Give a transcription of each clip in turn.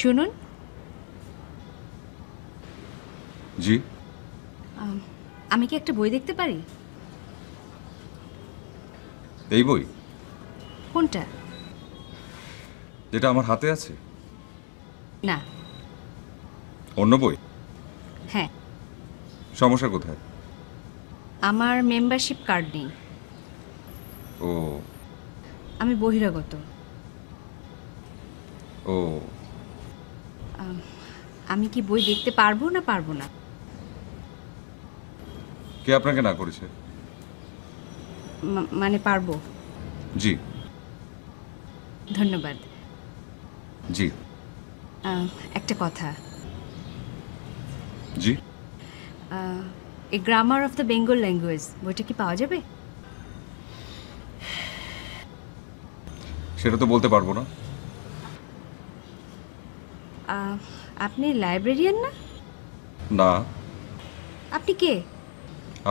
শুনুন, জি। আমি কি একটা বই দেখতে পারি? এই বই কোনটা? যেটা আমার হাতে আছে? না। অন্য বই? হ্যাঁ, সমস্যা কোথায়? আমার মেম্বারশিপ কার্ড নেই। ও আমি বহিরাগত। ও আমি কি বই দেখতে পারবো না পারবো না? কে আপনাকে না করেছে? মানে পারবো। জি। ধন্যবাদ। জি। একটা কথা, জি। A grammar of the Bengal language বইটা কি পাওয়া যাবে? সেটা তো বলতে পারবো না। আপনি লাইব্রেরিয়ান না? না। আপনি কে?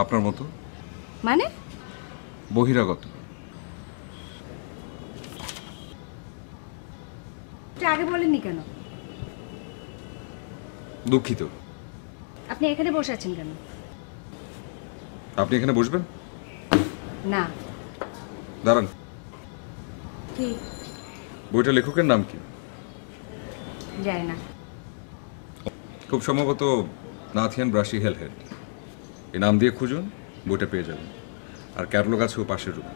আপনার মতো মানে? বহিরাগত। এটা আগে বলেননি কেন? দুঃখিত। আপনি এখানে বসে আছেন কেন? আপনি এখানে বসবেন? না। দাঁড়ান। কি? বইটা লেখকের নাম কি? যায় না। খুব সম্ভবত নাথিয়ান ব্রাশি হেলহেড। এই নাম দিয়ে খুঁজুন, বইটা পেয়ে যাবেন। আর ক্যাটালগ আছে ও পাশের রুমে।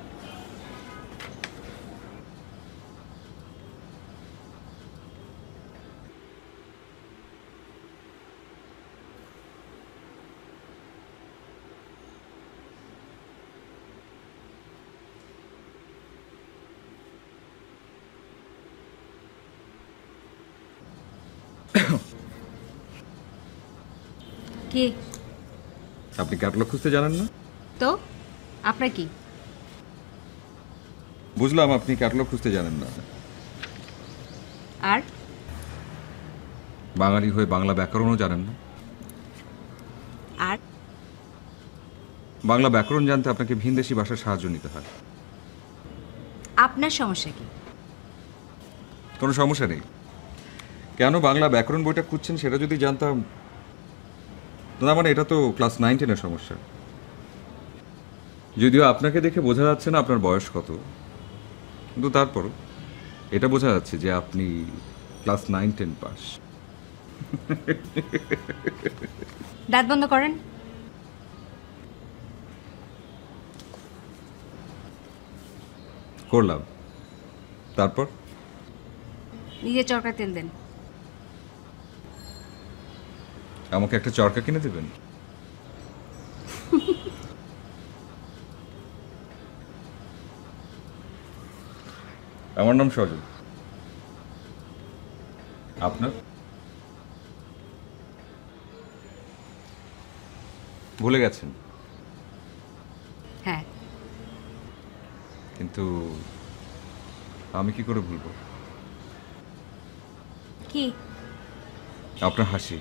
কি? আপনি ক্যাটালগ খুঁজতে জানেন না? তো আপনার কি? বুঝলাম আপনি ক্যাটালগ খুঁজতে জানেন না। আর বাঙালি হয়ে বাংলা ব্যাকরণও জানেন না। আর বাংলা ব্যাকরণ জানতে আপনাকে ভিনদেশি ভাষার সাহায্য নিতে হয়। আপনার সমস্যা কি? কোনো সমস্যা নেই। কেন বাংলা ব্যাকরণ বইটা খুঁজছেন সেটা যদি জানতাম। না মানে এটা তো ক্লাস 9-10-এর সমস্যা। যদিও আপনাকে দেখে বোঝা যাচ্ছে না আপনার বয়স কত, কিন্তু তারপরও এটা বোঝা যাচ্ছে যে আপনি ক্লাস 9-10 পাস। দাঁত বন্ধ করেন। করলাম। তারপর নিজে চরকায় তেল দেন। আমাকে একটা চরকা কিনে দেবেন? আমার নাম সজল। আপনার? ভুলে গেছেন? হ্যাঁ। কিন্তু আমি কি করে ভুলবো? কি? আপনার হাসি।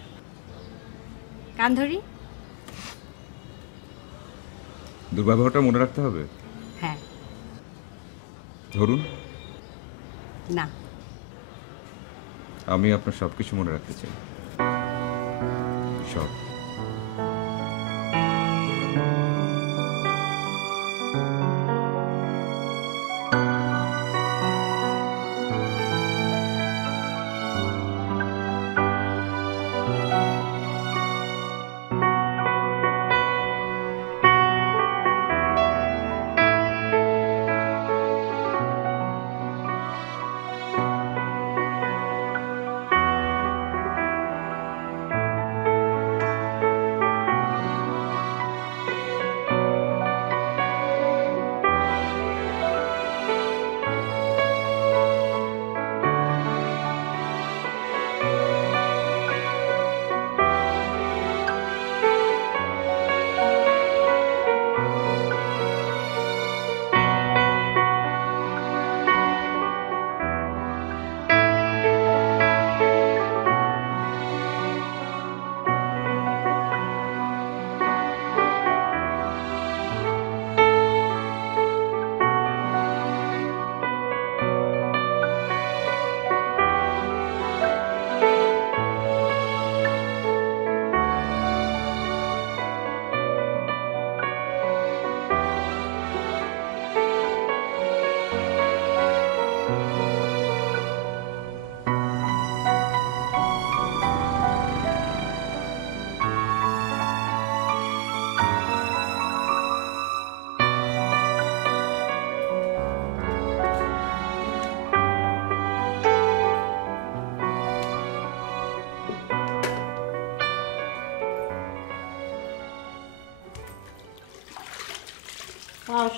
কান ধরি? দুর্ব্যবহারটা মনে রাখতে হবে। হ্যাঁ। ধরুন, না। আমি আপনার সবকিছু মনে রাখতে চাই। সব।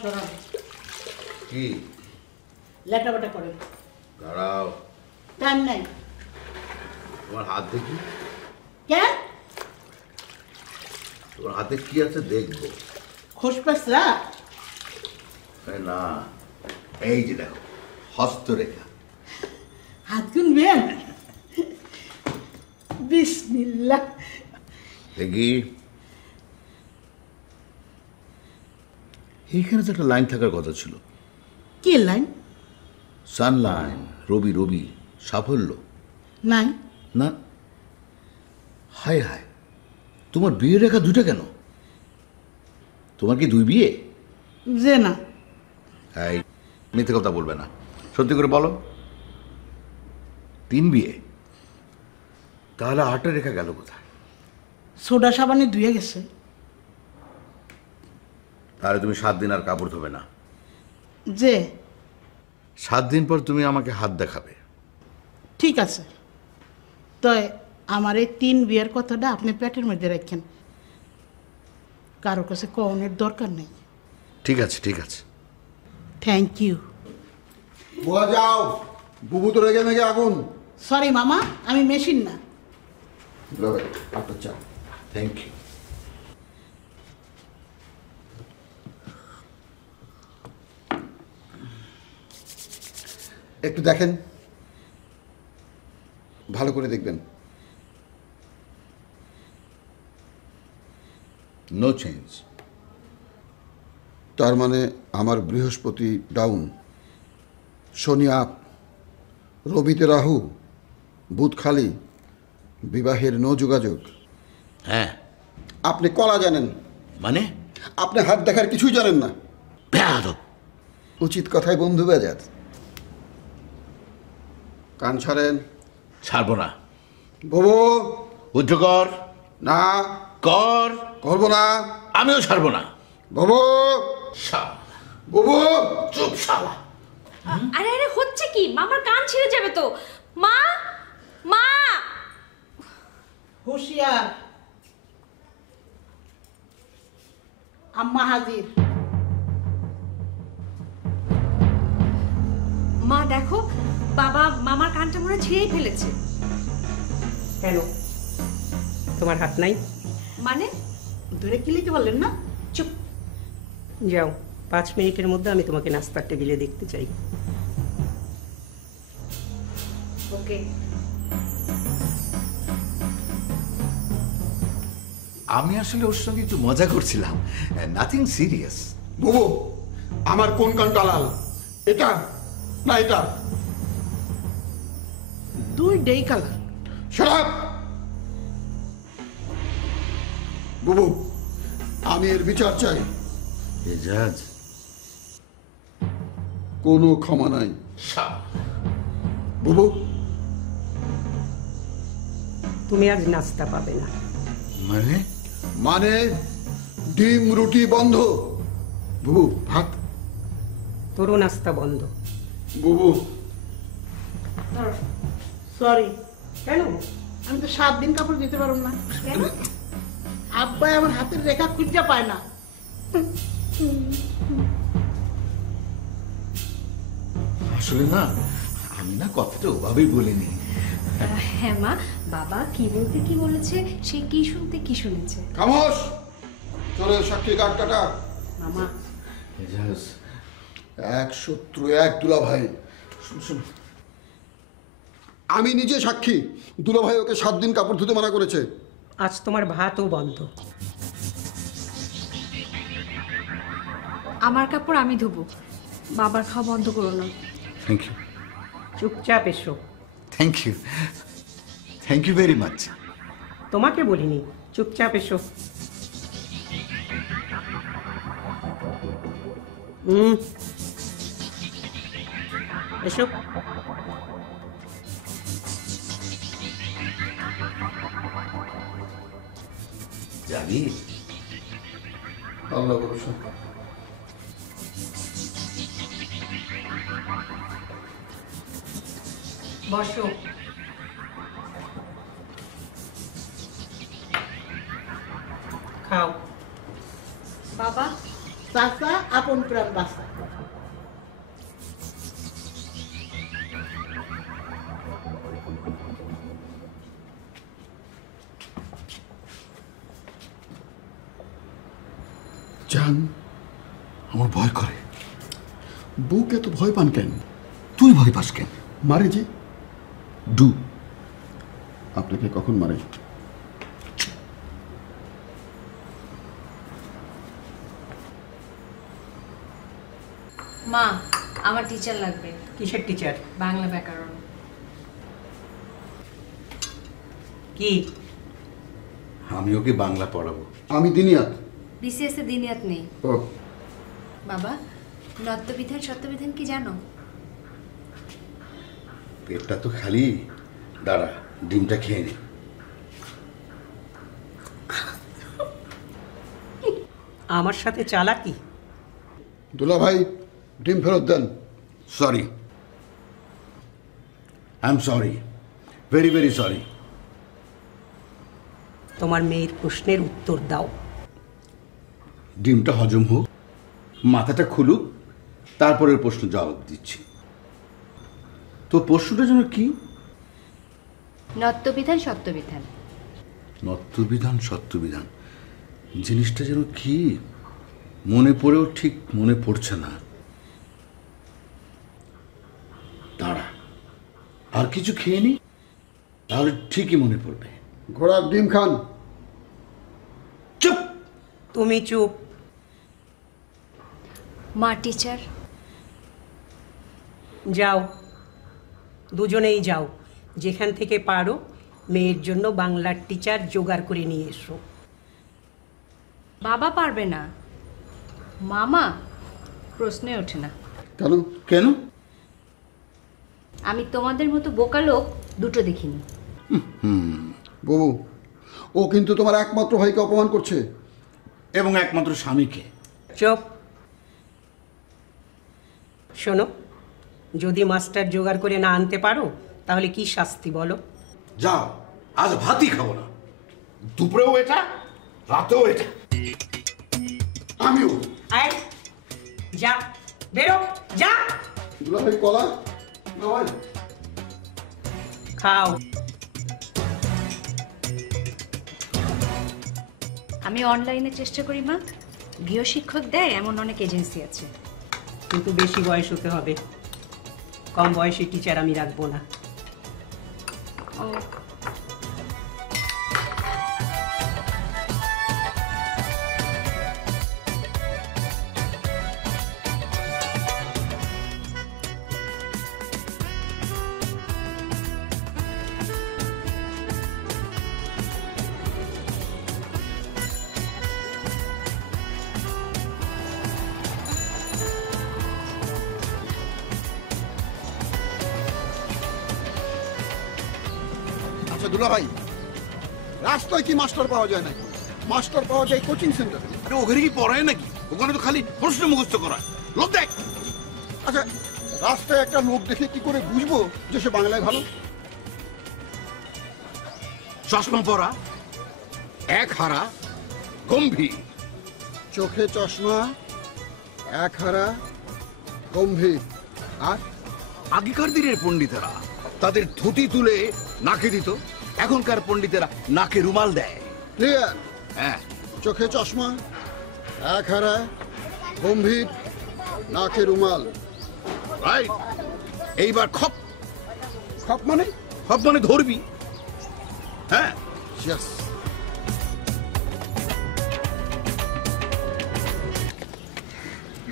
সরান কি লেটাবাটা করেন, দাঁড়াও, টাইম নাই। তোমার হাত দেখি, কেন? তোমার হাতে কি আছে দেখবো। খোসপাসরা? আরে না, এই যে দেখো হস্তরেখা। হাত গুনবেন? বিসমিল্লাহ। দেখি, এইখানে তো একটা লাইন থাকার কথা ছিল। কি লাইন? সানলাইন, রবি রবি, সাফল্য। নাই। না, হায় হায়, তোমার বিয়ের রেখা দুটা কেন? তোমার কি দুই বিয়ে? যে না। এই মিথ্যে কথা বলবে না, সত্যি করে বলো। তিন বিয়ে? তাহলে আটটা রেখা গেল কোথায়? সোডা সাবানে ধুয়ে গেছে। তাহলে তুমি 7 দিন আর কাপড় ধোবে না। যে 7 দিন পর তুমি আমাকে হাত দেখাবে। ঠিক আছে, তো আমার এই 3 বিয়ের কথাটা আপনি পেটের মধ্যে রাখেন, কারো কাছে কওনের দরকার নেই। ঠিক আছে ঠিক আছে। Thank you. বুয়া যাও, বুবু তো রেগে মেগে আগুন। সরি মামা, আমি মেশিন না। আপনার চা। Thank you. একটু দেখেন, ভালো করে দেখবেন। No change. তার মানে আমার বৃহস্পতি ডাউন, শনি আপ, রবিতে রাহু, বুধ খালি, বিবাহের নো যোগাযোগ। হ্যাঁ আপনি কলা জানেন, মানে? আপনি হাত দেখার কিছুই জানেন না। বেয়াদব। উচিত কথায় বন্ধু বেজাত। কান ছাড়েন। ছাড়বো না। বুবু, উজ্জ কর। না কর। করবো না। আমিও ছাড়বো না। বুবু, শালা। বুবু, চুপ শালা। আরে আরে হচ্ছে কি? মামার কান ছিঁড়ে যাবে তো। মা, মা। হুঁশিয়ার, আম্মা হাজির। মা দেখো, বাবা মামার কানটা মনে হয় ছিঁড়েই ফেলেছে। কেন, তোমার হাত নাই? মানে? ধরে কি লিখতে পারলেন না? চুপ। যাও, 5 মিনিটের মধ্যে আমি তোমাকে নাস্তার টেবিলে দেখতে চাই। ওকে। আমি আসলে ওর সঙ্গে একটু মজা করছিলাম, নাথিং সিরিয়াস। বুবু, আমার কোন কানটা লাল? এটা না এটা? 2 কালার। Shut up! বুবু, আমি এর বিচার চাই। এজাজ। কোনো ক্ষমা নাই। বুবু, তুমি আজ নাস্তা পাবে না। মানে? মানে ডিম রুটি বন্ধ। বুবু, ভাত। তোরও নাস্তা বন্ধ। বুবু, সরি। কেন? আমি তো 7 দিন কাপড় দিতে পারব না। কেন? আব্বাই আমার হাতের রেখা খুঁজে পায় না। আসলে না, আমি না কথাটা ওভাবেই বলিনি। হ্যাঁ মা, বাবা কি বলতে কি বলেছে, সে কি শুনতে কি শুনেছে। খামোশ। চলো সাক্ষী কাঠ কাটা। মামা, এজাজ। এক শত্রু এক দুলাভাই। শুন শুন, আমি নিজে সাক্ষী। দুলাভাই ওকে 7 দিন কাপড় ধুতে মানা করেছে। আজ তোমার ভাতও বন্ধ। আমার কাপড় আমি ধোবো, বাবার খাওয়া বন্ধ করো না। Thank you. চুপচাপ এসো। Thank you. Thank you very much. তোমাকে বলিনি, চুপচাপ এসো। এসো। যাবি? আল্লাহ ভরসা। বসো। খাও। বাবা, চাচা, আপনি আপন প্রাণ বাঁচা। জান, আমার ভয় করে। বউকে এত ভয় পান কেন? তুই ভয় পাস কেন? মারে যে। ডু। আপনাকে কখন মারে? মা, আমার টিচার লাগবে, কিসের টিচার? বাংলা ব্যাকরণ। কি? আমি ওকে বাংলা পড়াবো। আমি দিনিয়াত। বিসিএস এ দিনিয়াত নেই। ও, বাবা, নত্যবিধান সত্যবিধান কি জানো? পেটটা তো খালি। দাঁড়া, ডিমটা খেয়ে নে। আমার সাথে চালাকি? দুলা ভাই, ডিম ফেরত দেন। Sorry, I am sorry, very very sorry. তোমার মেয়ের প্রশ্নের উত্তর দাও। ডিমটা হজম হোক, মাথাটা খুলুক, তারপরে প্রশ্ন জবাব দিচ্ছি। তো প্রশ্নটা যেন কি? নত্যবিধান সত্যবিধান। নত্যবিধান সত্যবিধান জিনিসটা যেন কি মনে পড়েও ঠিক মনে পড়ছে না। দাঁড়া, আর কিছু খেয়ে নি, তাহলে ঠিকই মনে পড়বে। ঘোড়ার ডিম খান। চুপ। তুমি চুপ। মা টিচার। যাও, দুজনেই যাও, যেখান থেকে পারো মেয়ের জন্য বাংলার টিচার জোগাড় করে নিয়ে এসো। বাবা পারবে না, মামা প্রশ্নে ওঠে না। কেন? কেন? আমি তোমাদের মতো বোকা লোক দুটো দেখিনি। বাবু, ও কিন্তু তোমার একমাত্র ভাইকে অপমান করছে। এবং একমাত্র স্বামীকে। চুপ। শোনো, যদি মাস্টার জোগাড় করে না আনতে পারো তাহলে কি শাস্তি বলো? যাও, আজ ভাতই খাবো না। দুপুরেও এটা, রাতেও এটা। আমিও। আয়, যা, বেরো, যা। দুলা ভাই, কলা না ভাই? খাও। আমি অনলাইনে চেষ্টা করি মা, গৃহশিক্ষক দেয় এমন অনেক এজেন্সি আছে। কিন্তু বেশি বয়স হতে হবে, কম বয়সী টিচার আমি রাখবো না। ও, আচ্ছা দুলা ভাই, রাস্তায় কি মাস্টার পাওয়া যায় নাকি? মাস্টার পাওয়া যায় কোচিং সেন্টারে। আরে ওখানে কি পড়ায় নাকি? ওখানে তো খালি প্রশ্ন মুখস্থ করা। লোক দেখ। আচ্ছা, রাস্তায় একটা লোক দেখে কি করে বুঝবো যে সে বাংলায় ভালো? চশমা পরা, এক হারা, গম্ভীর। চোখে চশমা, এক হারা, গম্ভীর। আর আগেকার দিনের পণ্ডিতেরা তাদের ধুতি তুলে নাকে দিত, এখনকার পণ্ডিতেরা নাকে রুমাল দেয়। ক্লিয়ার? হ্যাঁ। চোখে চশমা, এক হারা, গম্ভীর, নাকে রুমাল। রাইট। এইবার খপ। খপ মানে? খপ মানে ধরবি। হ্যাঁ। Yes.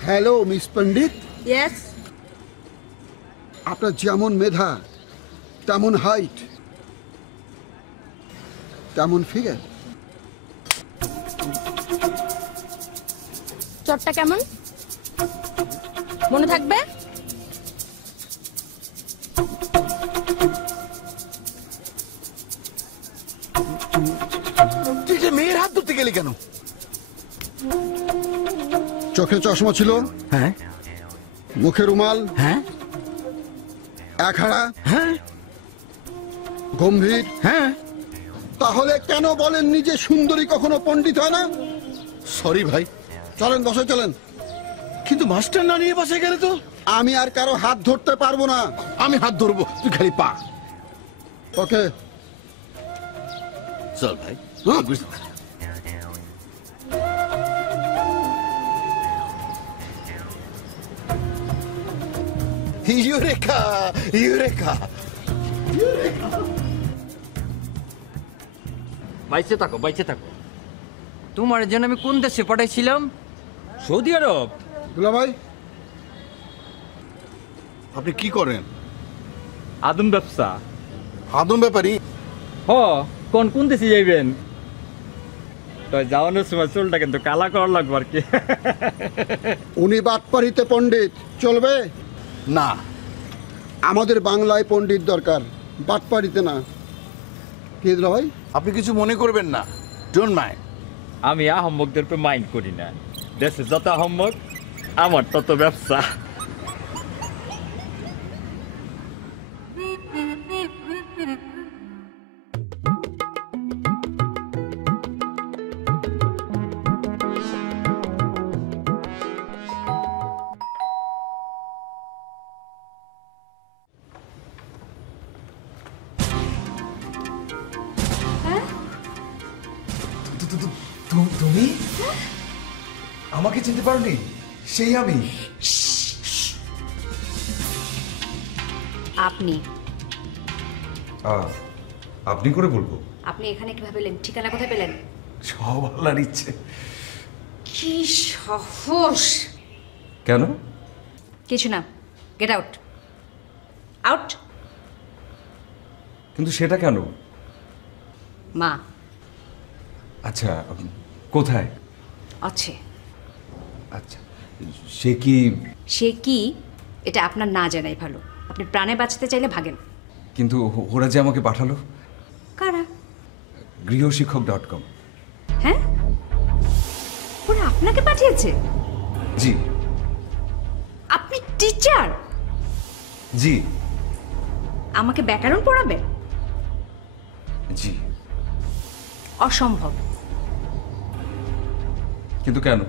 হ্যালো মিস পণ্ডিত। ইয়েস। আপনার যেমন মেধা, তেমন হাইট, তেমন ফিগার। চটটা কেমন মনে থাকবে? তুই যে মেয়ের হাত ধরতে গেলি কেন? চোখে চশমা ছিল, হ্যাঁ। মুখে রুমাল, হ্যাঁ। এক হারা, হ্যাঁ। গম্ভীর। হ্যাঁ। তাহলে কেন বলেননি যে সুন্দরী কখনো পণ্ডিত হয় না? সরি ভাই। চলেন, বসে চলেন। কিন্তু মাস্টার না নিয়ে বাসায় গেলে তো? আমি আর কারো হাত ধরতে পারবো না। আমি হাত ধরবো, তুই খালি পা। ওকে, চল ভাই। Eureka, eureka. বাইচে থাকো, বাইচে থাকো। তোমার জন্য আমি কোন দেশে পাঠাইছিলাম? সৌদি আরব। দুলা ভাই, আপনি কি করেন? আদম ব্যবসা। আদম ব্যাপারী? হ, কোন দেশে যাইবেন? তো যাওয়ানোর সময় চুলটা কিন্তু কালা করার লাগবে আর কি। উনি বাটপাড়িতে পণ্ডিত, চলবে? না। আমাদের বাংলায় পণ্ডিত দরকার, বাটপাড়িতে না। কি দুলা ভাই? আপনি কিছু মনে করবেন না, ডোন্ট মাইন্ড। আমি আহম্মকদেরকে মাইন্ড করি না। দেশে যত আহম্মক, আমার তত ব্যবসা। তুমি আমাকে চিনতে পারোনি? সেই আমি। আপনি আপনি করে বলবো? আপনি এখানে কিভাবে এলেন? ঠিকানা কোথায় পেলেন? সব আল্লাহর ইচ্ছে। কি সাহস! কেন? কিছু না, গেট আউট, আউট। কিন্তু সেটা কেন? মা আচ্ছা, কোথায়? আছে। আচ্ছা, সে কি? সে কি এটা আপনার না জানাই ভালো। আপনি প্রাণে বাঁচতে চাইলে ভাগেন। কিন্তু ওরা যে আমাকে পাঠালো। কারা? গৃহশিক্ষক.com। হ্যাঁ, ওরা আপনাকে পাঠিয়েছে? জি। আপনি টিচার? জি। আমাকে ব্যাকরণ পড়াবে? জি। অসম্ভব। কিন্তু কেন?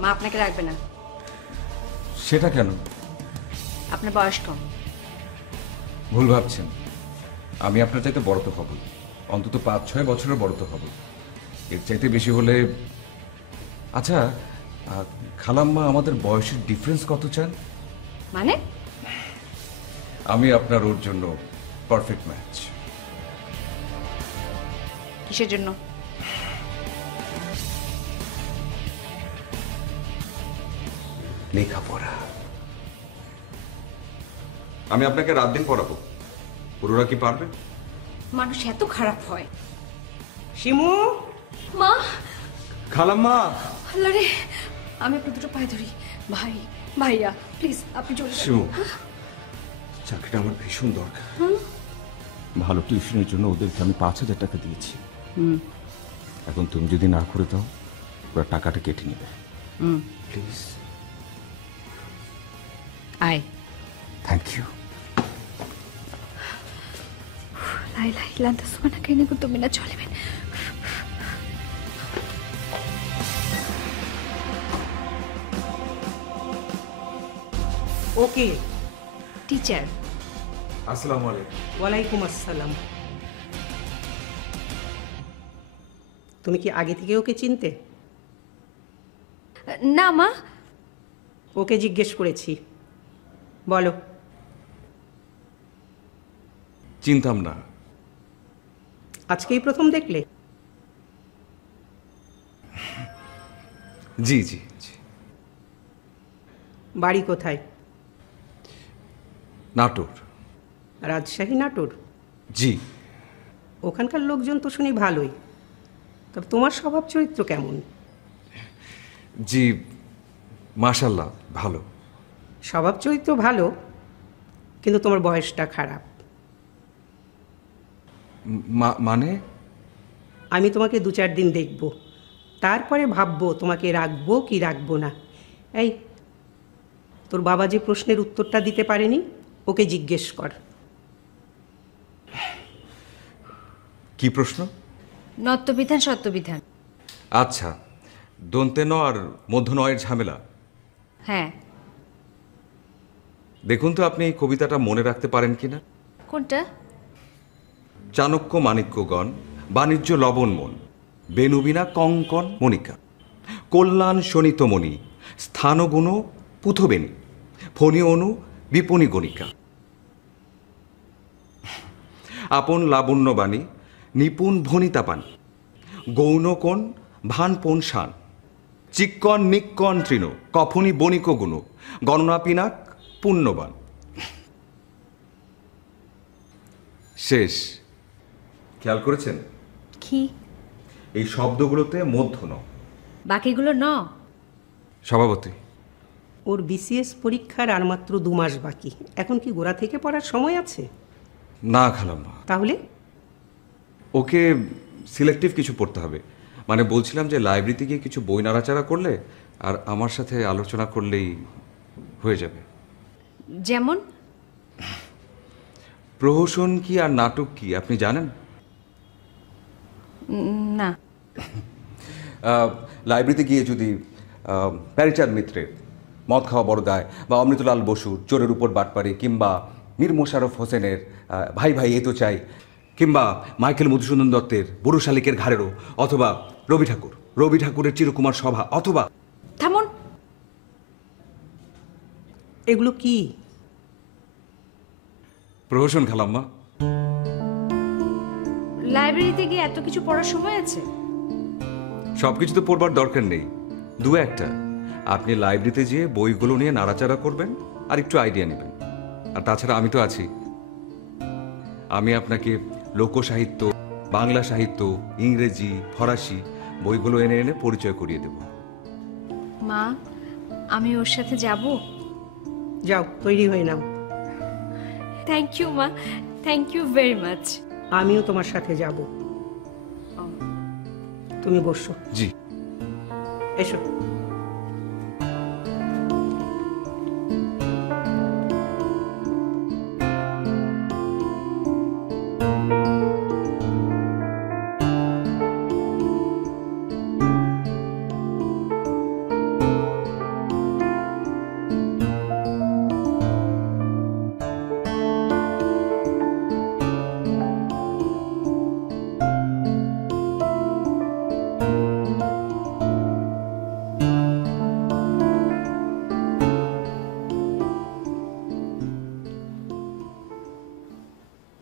মা আপনাকে রাখবে না। সেটা কেন? আপনার বয়স কম। ভুল ভাবছেন। আমি আপনার চাইতে বড় তো হব, অন্তত 5-6 বছরের বড় তো হব। এর চাইতে বেশি হলে। আচ্ছা, খালাম্মা আমাদের বয়সের ডিফারেন্স কত চান? মানে? আমি আপনার ওর জন্য পারফেক্ট ম্যাচ। কিসের জন্য? লেখাপড়া। আমি আপনাকে রাত দিন পড়াবো, পুরোরা কি পারবে? মানুষ এত খারাপ হয়? শিমু, মা! খালাম্মা! আল্লাহ রে, আমি আপনার দুটো পায়ে ধরি। ভাই, ভাইয়া প্লিজ আপনি চলে যান। শিমু, চাকরিটা আমার ভীষণ দরকার। ভালো টিউশনের জন্য ওদেরকে আমি 5,000 টাকা দিয়েছি। এখন তুমি যদি না করে দাও, ওরা টাকাটা কেটে নেবে। প্লিজ। আয়। Thank you. لا إله إلا أنت سبحانك إني كنت من الظالمين. ওকে। টিচার। আসসালামু আলাইকুম। ওয়ালাইকুম আসসালাম। তুমি কি আগে থেকে ওকে চিনতে? না মা। ওকে জিজ্ঞেস করেছি, বলো। চিনতাম না। আজকেই প্রথম দেখলে? জি জি জি। বাড়ি কোথায়? নাটোর। রাজশাহী, নাটোর? জি। ওখানকার লোকজন তো শুনি ভালোই, তবে তোমার স্বভাব চরিত্র কেমন? জি, মাশাল্লাহ ভালো। স্বভাব চরিত্র ভালো, কিন্তু তোমার বয়সটা খারাপ। মানে? আমি তোমাকে 2-4 দিন দেখব, তারপরে ভাববো তোমাকে রাখবো কি রাখবো না। এই, তোর বাবা যে প্রশ্নের উত্তরটা দিতে পারেনি, ওকে জিজ্ঞেস কর। কি প্রশ্ন? নত্যবিধান সত্যবিধান। আচ্ছা, দন্তে ন আর মধ্য নয়ের ঝামেলা হ্যাঁ। দেখুন তো আপনি এই কবিতাটা মনে রাখতে পারেন কিনা। কোনটা? চাণক্য মাণিক্যগণ, বাণিজ্য লবণ মন, বেনুবিনা কঙ্কন মণিকা, কল্যাণ শোণিতমণি, স্থানগুণ পুথবেণী, ফণি অনু বিপণী গণিকা, আপন লাবণ্যবাণী, নিপুণ ভনিতাপানি, গৌণকোণ ভানপোন শান, চিক্কন নিক্কন তৃণ, কফনি বণিক গুণ, গণনা পিনাক পুণ্যবান। শেষ। খেয়াল করেছেন কি? এই শব্দগুলোতে মধ্য ন, বাকিগুলো ন। সভাপতি। ওর বিসিএস পরীক্ষার আর মাত্র 2 মাস বাকি, এখন কি গোড়া থেকে পড়ার সময় আছে? না খালাম্মা, তাহলে ওকে সিলেক্টিভ কিছু পড়তে হবে। মানে বলছিলাম যে লাইব্রেরিতে গিয়ে কিছু বই নাড়াচাড়া করলে আর আমার সাথে আলোচনা করলেই হয়ে যাবে। যেমন? প্রহসন কি আর নাটক কি আপনি জানেন? না। লাইব্রেরিতে গিয়ে যদি প্যারিচাঁদ মিত্রের মদ খাওয়া বড় দায়, বা অমৃতলাল বসুর চোরের উপর বাটপাড়ি, কিংবা মীর মোশাররফ হোসেনের ভাই ভাই এ তো চাই, কিংবা মাইকেল মধুসূদন দত্তের বুড়ো শালিকের ঘাড়েরও, অথবা রবি ঠাকুরের চিরকুমার সভা, অথবা থামুন। এগুলো কি? প্রহসন খালাম্মা। লাইব্রেরিতে গিয়ে এত কিছু পড়ার সময় আছে? সবকিছু তো পড়বার দরকার নেই, দু একটা। আপনি লাইব্রেরিতে যেয়ে বইগুলো নিয়ে নাড়াচাড়া করবেন আর একটু আইডিয়া নেবেন। আর তাছাড়া আমি তো আছি, আমি আপনাকে লোকসাহিত্য, বাংলা সাহিত্য, ইংরেজি, ফরাসি বইগুলো এনে এনে পরিচয় করিয়ে দেব। মা, আমি ওর সাথে যাব? যাও, তৈরি হয়ে নাও। থ্যাংক ইউ মা, থ্যাংক ইউ ভেরি মাচ। আমিও তোমার সাথে যাব। তুমি বসো। জি। এসো।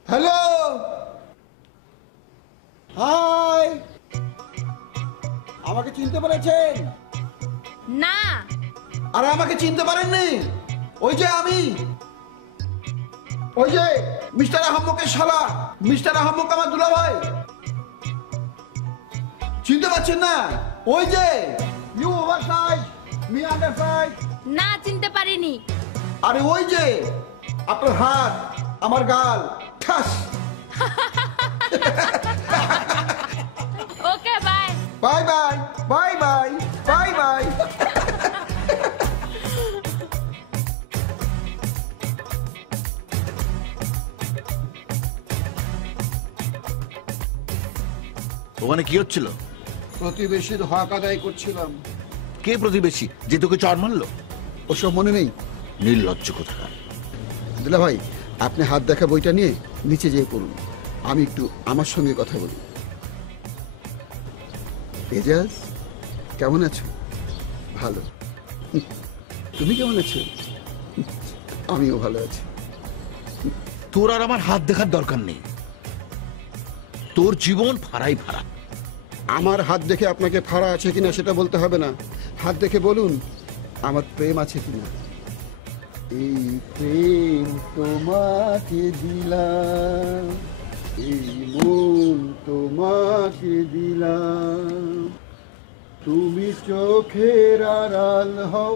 হ্যালো, হাই, আমাকে চিনতে পেরেছেন? না। আরে আমাকে চিনতে পারেননি? ওই যে আমি, ওই যে মিস্টার আহম্মকের শালা, মিস্টার আহম্মক আমার দুলাভাই। চিনতে পারছেন না? ওই যে you over side, me under side. না, চিনতে পারিনি। আরে ওই যে আপনার হাত আমার গাল ঠাস। Okay, bye bye bye bye bye bye bye. ওখানে কি হচ্ছিল? প্রতিবেশীর হক আদায় করছিলাম। কে প্রতিবেশী যে তোকে চড় মারলো? ওসব মনে নেই। নির্লজ্জ কোথাকার। দুলা ভাই, আপনি হাত দেখা বইটা নিয়ে নিচে যেয়ে পড়ুন, আমি একটু আমার সঙ্গে কথা বলি। এজাজ, কেমন আছো? ভালো। তুমি কেমন আছো? আমিও ভালো আছি। তোর আর আমার হাত দেখার দরকার নেই, তোর জীবন ফাড়াই ফাড়া। আমার হাত দেখে আপনাকে ফাড়া আছে কিনা সেটা বলতে হবে না, হাত দেখে বলুন আমার প্রেম আছে কিনা। এই প্রেম তোমাকে দিলাম, এই মন তোমাকে দিলাম, তুমি চোখের আড়াল হও,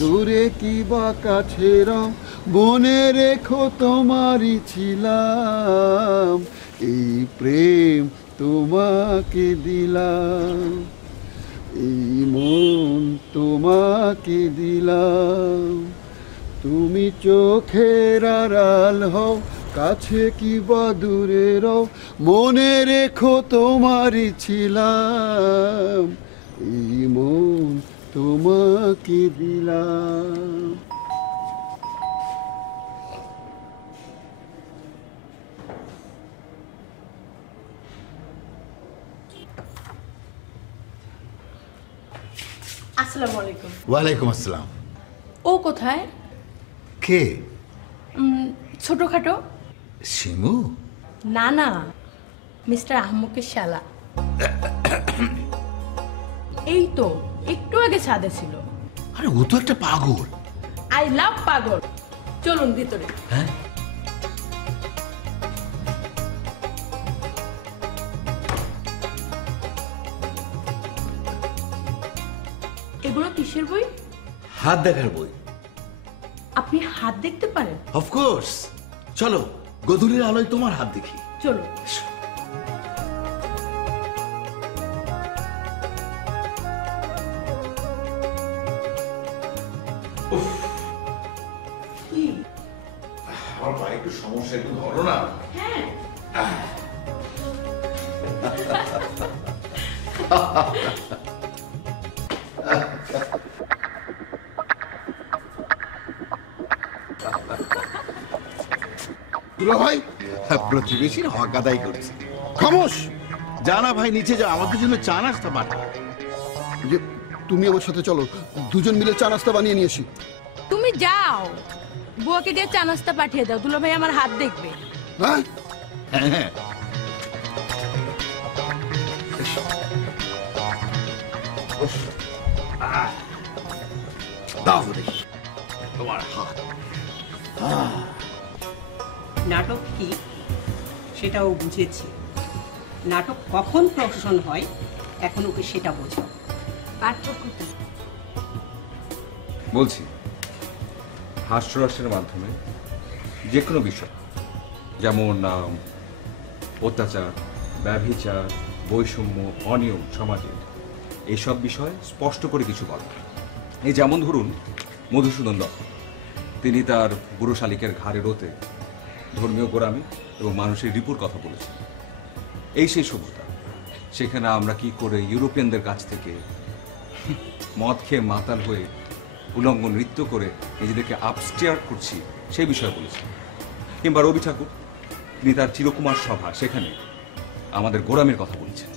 দূরে কি বা কাছে রও, মনে রেখো তোমারই ছিলাম, এই প্রেম তোমাকে দিলাম, এই মন তোমাকে দিলাম, তুমি চোখের আড়াল হও, কাছে কি বা দূরে রও, মনে রেখো তোমারই ছিলাম, এই মন তোমাকে দিলাম। আসসালামু আলাইকুম। ওয়ালাইকুম আসসালাম। ও কোথায়? কে? ছোটখাটো? শিমু? না না, মিস্টার আহমকের শালা। এই তো একটু আগে ছাদে ছিল। আরে ও তো একটা পাগল। আই লাভ পাগল। চলুন ভিতরে। হ্যাঁ, এগুলো কিসের বই? হাত দেখার বই। আপনি হাত দেখতে পারেন? অফকোর্স। চলো গধূলির আলোয় তোমার হাত দেখি। চলো। কি? আমার পায়ে একটু সমস্যা, একটু ধরো না। হ্যাঁ। দুলা ভাই, প্রতিবেশীর হক আদায় করছে। খামোশ। জানা ভাই, নিচে যা, আমাদের জন্য চা নাস্তা পাঠা। যে তুমি আমার সাথে চলো, দুজন মিলে চা নাস্তা বানিয়ে নিয়ে আসি। তুমি যাও, বুয়াকে দিয়ে চা নাস্তা পাঠিয়ে দাও। দুলা ভাই আমার হাত দেখবে। হ্যাঁ, হ্যাঁ, তাহলে তোমার হাত। নাটক কি সেটাও বুঝেছি। নাটক কখন প্রহসন হয় এখন ওকে সেটা বোঝাও। পার্থক্য বলছি, হাস্যরসের মাধ্যমে যে কোনো বিষয়, যেমন অত্যাচার, ব্যভিচার, বৈষম্য, অনিয়ম সমাজে, এইসব বিষয়ে স্পষ্ট করে কিছু বলা। এই যেমন ধরুন মধুসূদন দত্ত, তিনি তার বুড়ো শালিকের ঘাড়ে রোতে ধর্মীয় গোড়ামি এবং মানুষের রিপুর কথা বলেছেন। এই সেই সভ্যতা, সেখানে আমরা কি করে ইউরোপিয়ানদের কাছ থেকে মদ খেয়ে মাতাল হয়ে উলঙ্গ নৃত্য করে নিজেদেরকে আপস্টেয়ার করছি সেই বিষয়ে বলেছেন। কিংবা রবি ঠাকুর, তিনি তার চিরকুমার সভা, সেখানে আমাদের গোড়ামির কথা বলেছেন।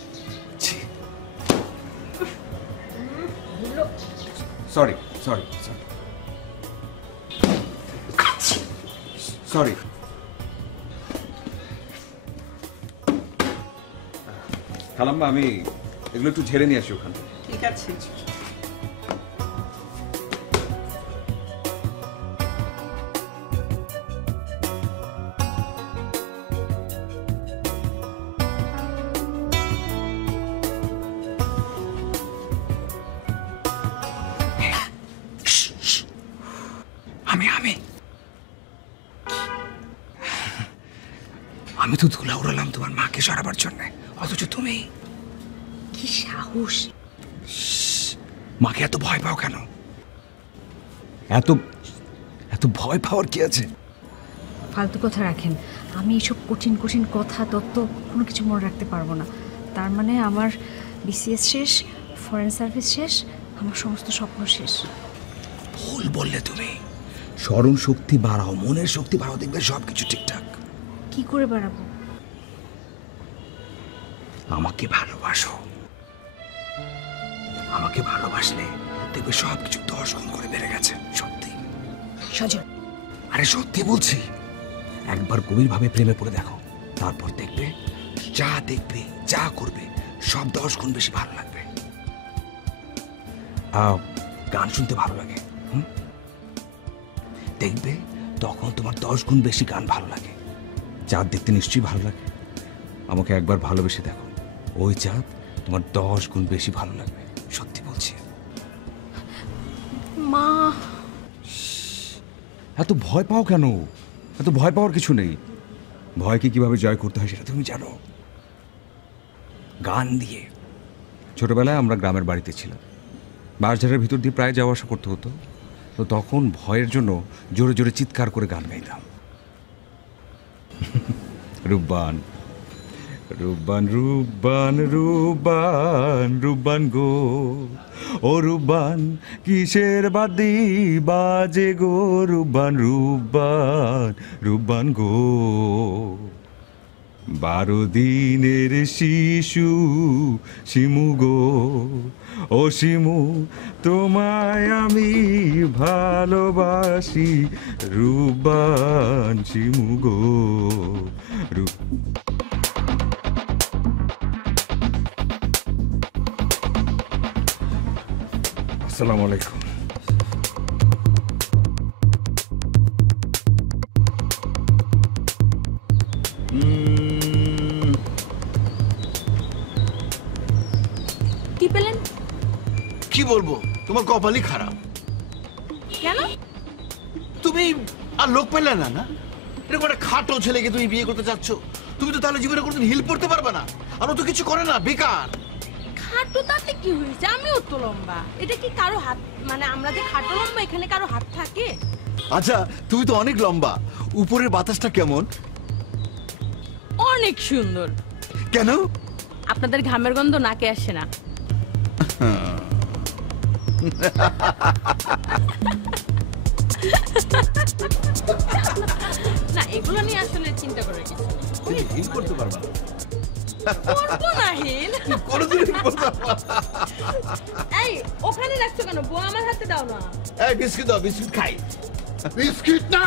Sorry sorry sorry sorry. খালাম্মা, আমি এগুলো একটু ঝেড়ে নিয়ে আসি ওখানে। ঠিক আছে। আমি তো ধুলা উড়ালাম তোমার মাকে সরাবার জন্য, অথচ তুমি কি সাহস! মাকে এত ভয় পাও কেন? এত এত ভয় পাওয়ার কি আছে? ফালতু কথা রাখেন। আমি এইসব কঠিন কঠিন কথা, তত্ত্ব কোনো কিছু মনে রাখতে পারবো না। তার মানে আমার বিসিএস শেষ, ফরেন সার্ভিস শেষ, আমার সমস্ত স্বপ্ন শেষ। ভুল বললে তুমি। স্মরণ শক্তি বাড়াও, মনের শক্তি বাড়াও, দেখবে সবকিছু ঠিকঠাক। কি করে বাড়াবো? আমাকে ভালোবাসো। আমাকে ভালোবাসলে দেখবে সবকিছু 10 গুণ করে বেড়ে গেছে। সত্যি সজল, আরে সত্যি বলছি। একবার গভীরভাবে প্রেমে পড়ে দেখো, তারপর দেখবে যা করবে সব 10 গুণ বেশি ভালো লাগবে। গান শুনতে ভালো লাগে, দেখবে তখন তোমার 10 গুণ বেশি গান ভালো লাগে। চাঁদ দেখতে নিশ্চয়ই ভালো লাগে। আমাকে একবার ভালোবেসে দেখো, ওই চাঁদ তোমার 10 গুণ বেশি ভালো লাগবে। সত্যি বলছি। মা! এত ভয় পাও কেন? এত ভয় পাওয়ার কিছু নেই। ভয়কে কিভাবে জয় করতে হয় সেটা তুমি জানো। গান দিয়ে। ছোটবেলায় আমরা গ্রামের বাড়িতে ছিলাম, বাঁশঝাড়ের ভিতর দিয়ে প্রায় যাওয়া আসা করতে হতো। তো তখন ভয়ের জন্য জোরে জোরে চিৎকার করে গান গাইতাম। রূপবান, রূপবান রূপবান রূপবান রূপবান গো, ও রূপবান কিসের বাদি বাজে গো, রূপবান রূপবান রূপবান গো। 12 দিনের শিশু শিমু গো, ও শিমু তোমায় আমি ভালোবাসি, রূপবান শিমু গো। আসসালামু আলাইকুম। কি পেলেন? কি বলবো, তোমার কপালই খারাপ। কেন? তুমি আর লোক পেলে না, না এরকম একটা খাটো ছেলেকে তুমি বিয়ে করতে চাচ্ছ। তুমি তো তাহলে জীবনে কোনোদিন হিল পড়তে পারবে না, আর ও তো কিছু করে না, বেকার। খাটো তাতে কি হয়েছে? আমিও তো লম্বা। এটা কি কারো হাত, মানে আমরা যে খাটো লম্বা এখানে কারো হাত থাকে? আচ্ছা, তুমি তো অনেক লম্বা, উপরের বাতাসটা কেমন? অনেক সুন্দর। কেন? আপনাদের ঘামের গন্ধ নাকে আসে না। না, এগুলো নিয়ে আসলে চিন্তা করে কিছু নেই। তুমি হিল করতে পারবে না। করবো না হিল। কোনোদিন হিল করতে পারবে না। এই, ওখানে রাখছো কেন? বউ আমার হাতে দাও না। এই বিস্কিট দাও, বিস্কিট খাই। বিস্কিট না,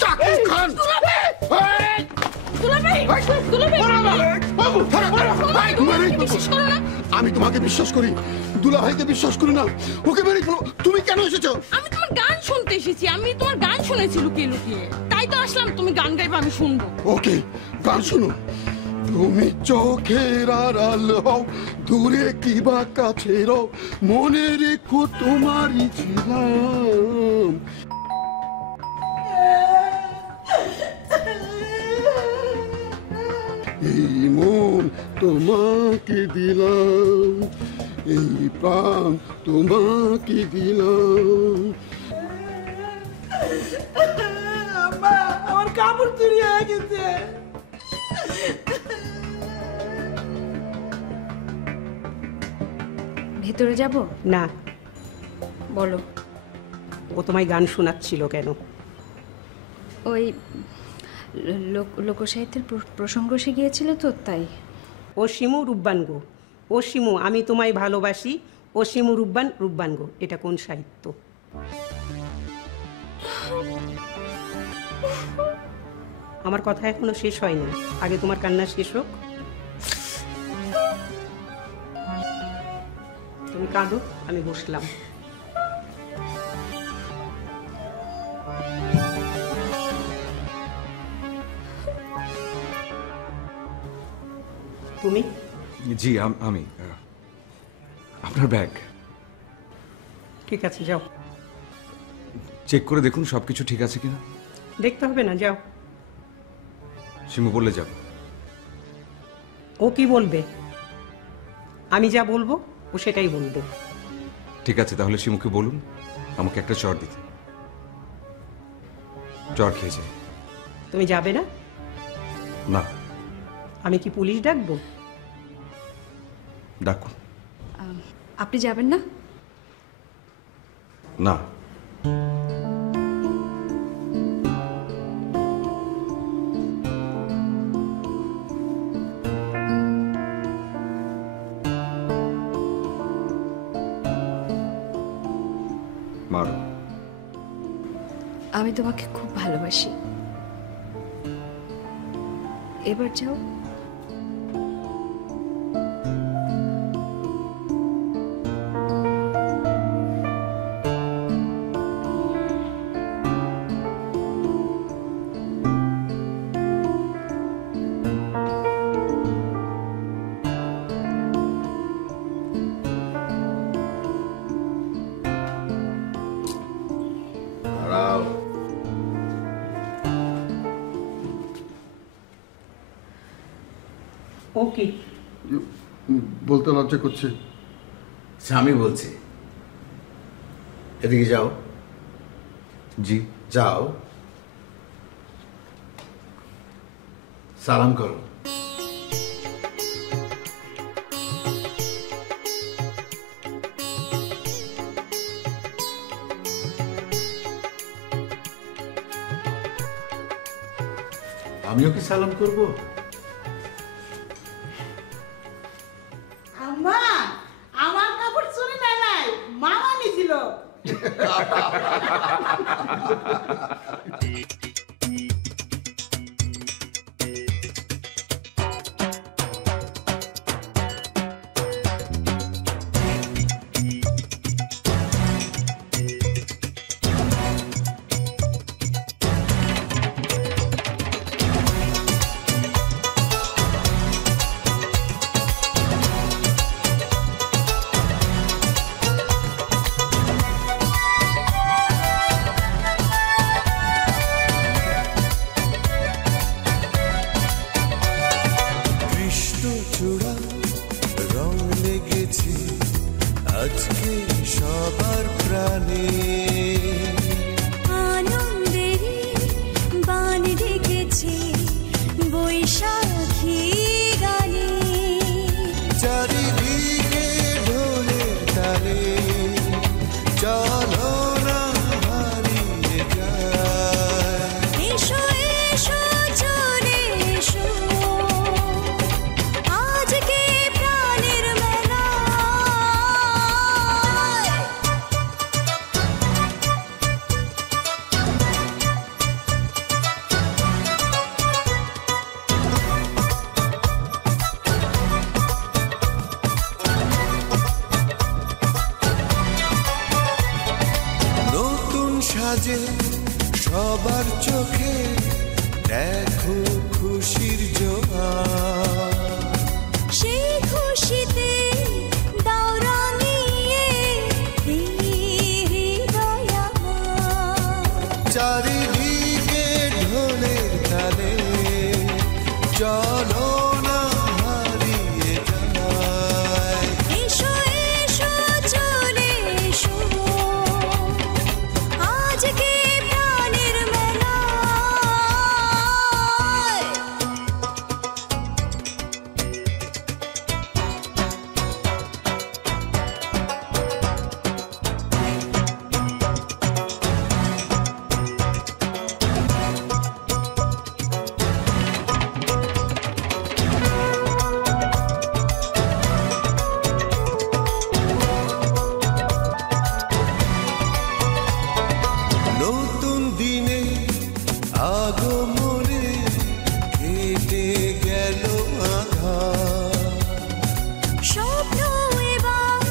চাকু খান। আমি তোমাকে বিশ্বাস করি, দুলা ভাইকে বিশ্বাস করি না। ওকে মেরে ফেলো। তুমি কেন এসেছো? আমি তোমার গান শুনতে এসেছি। আমি তোমার গান শুনেছি লুকিয়ে লুকিয়ে, তাই তো আসলাম। তুমি গান গাইবে, আমি শুনবো। ওকে, গান শুনো। তুমি চোখের আড়াল হও, দূরে কিবা কাছে রও, মনে রেখো তোমারই ছিলাম। এই মন তোমাকে দিলাম, এই প্রাণ তোমাকে দিলাম। আমার কাপড় চুরি হয়ে গেছে। ভেতরে যাব? না, বলো। ও তোমায় গান শোনাচ্ছিল কেন? ওই লোকসাহিত্যের প্রসঙ্গ এসে গিয়েছিল তো, তাই। ও শিমু রূপবান গো, ও শিমু আমি তোমায় ভালোবাসি, ও শিমু রূপবান রূপবান গো। এটা কোন সাহিত্য? আমার কথা এখনো শেষ হয়নি, আগে তোমার কান্না শেষ হোক। তুমি কাঁদো, আমি বসলাম। তুমি? জি আমি। আপনার ব্যাগ ঠিক আছে, যাও। চেক করে দেখুন সবকিছু ঠিক আছে কিনা। দেখতে হবে না, যাও। শিমু বললে যাব। ও কি বলবে? আমি যা বলবো ও সেটাই বলবে। ঠিক আছে, তাহলে শিমুকে বলুন আমাকে একটা চর দিতে। চর খেয়ে যায়। তুমি যাবে না? না। আমি কি পুলিশ ডাকবো? ডাকুন। আপনি যাবেন না? না। মারো। আমি তোমাকে খুব ভালোবাসি। এবার যাও। ও কি? বলতে লজ্জা করছে। স্বামী বলছে, এদিকে যাও। জি। যাও, সালাম করো। আমিও কি সালাম করব? আম্মা, আমার কাপড় চুরি নাই, মামা নিছিল। কৃষ্ণচূড়া রং লেগেছে আজকে সবার প্রাণে, আনন্দেরই বান ডেকেছে বৈশাখী গানে, চারিদিকে ঢোলের তালে চলো না হারিয়ে যায়। এসো এসো চলে এসো আজকে প্রাণের মেলায়। নতুন সাজে সবার চোখে দেখো খুশির জোয়ার, সেই খুশিতে দাও রাঙিয়ে হৃদয় আমার। চারিদিকে ঢোলের তালে চলো না হারিয়ে যায়। এসো এসো চলে এসো আজকে প্রাণের মেলায়। নতুন দিনে আগমনে কেটে গেল আঘাত, স্বপ্ন এবার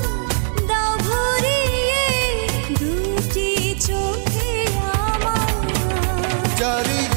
দাও ভরিয়ে দুটি চোখে আমার। চারিদিকে